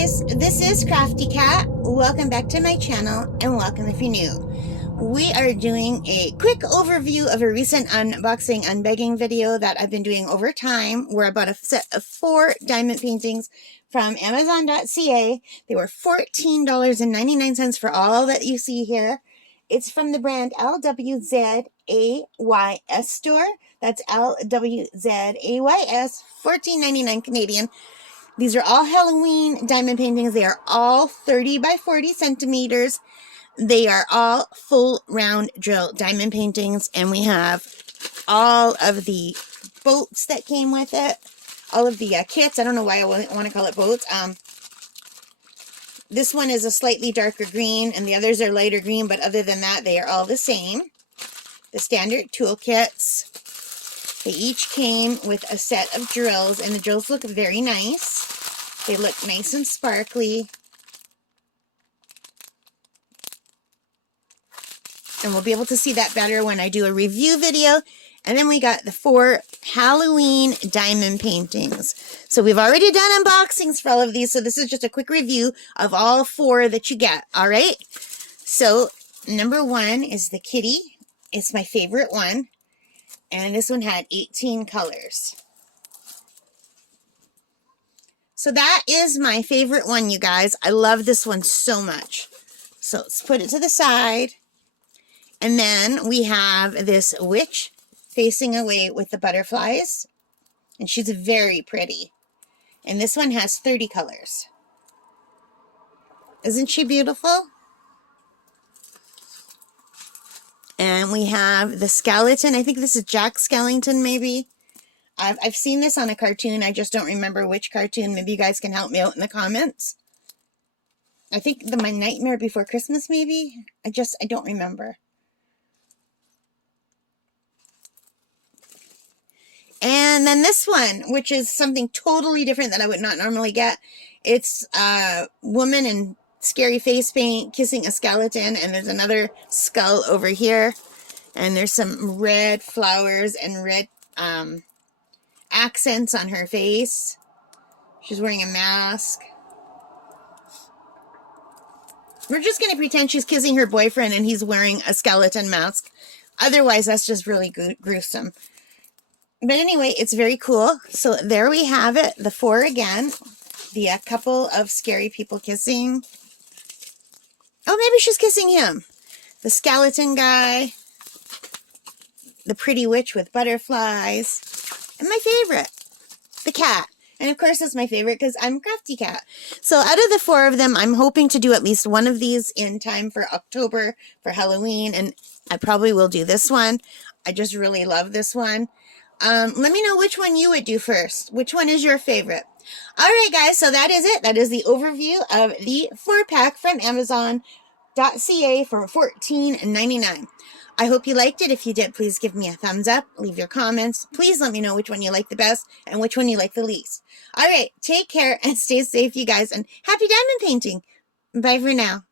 guys, this is Crafty Cat. Welcome back to my channel and welcome if you're new. We are doing a quick overview of a recent unboxing unbagging video that I've been doing over time. We're about a set of 4 diamond paintings from Amazon.ca. They were $14.99 for all that you see here. It's from the brand LWZAYS store. That's LWZAYS, $14.99 Canadian. These are all Halloween diamond paintings. They are all 30 by 40 centimeters. They are all full round drill diamond paintings. And we have all of the boats that came with it. All of the kits. I don't know why I want to call it boats. This one is a slightly darker green and the others are lighter green. But other than that, they are all the same. The standard toolkits. They each came with a set of drills. And the drills look very nice. They look nice and sparkly. And we'll be able to see that better when I do a review video. And then we got the 4 Halloween diamond paintings. So we've already done unboxings for all of these. So this is just a quick review of all 4 that you get. All right. So number 1 is the kitty. It's my favorite one. And this one had 18 colors. So that is my favorite one, you guys. I love this one so much. So let's put it to the side. And then we have this witch facing away with the butterflies. And she's very pretty. And this one has 30 colors. Isn't she beautiful? And we have the skeleton. I think this is Jack Skellington, maybe. I've seen this on a cartoon. I just don't remember which cartoon. Maybe you guys can help me out in the comments. I think My Nightmare Before Christmas, maybe? I don't remember. And then this one, which is something totally different that I would not normally get. It's a woman in scary face paint kissing a skeleton. And there's another skull over here. And there's some red flowers and red accents on her face. She's wearing a mask. We're just going to pretend she's kissing her boyfriend and he's wearing a skeleton mask. Otherwise, that's just really gruesome. But anyway, it's very cool. So there we have it. The 4 again. The couple of scary people kissing. Oh, maybe she's kissing him. The skeleton guy. The pretty witch with butterflies. And my favorite, the cat. And of course, that's my favorite because I'm Crafty Cat. So out of the 4 of them, I'm hoping to do at least one of these in time for October for Halloween. And I probably will do this one. I just really love this one. Let me know which one you would do first. Which one is your favorite? All right, guys. So that is it. That is the overview of the 4-pack from Amazon.ca for $14.99. I hope you liked it. If you did, please give me a thumbs up. Leave your comments. Please let me know which one you like the best and which one you like the least. All right. Take care and stay safe, you guys. And happy diamond painting. Bye for now.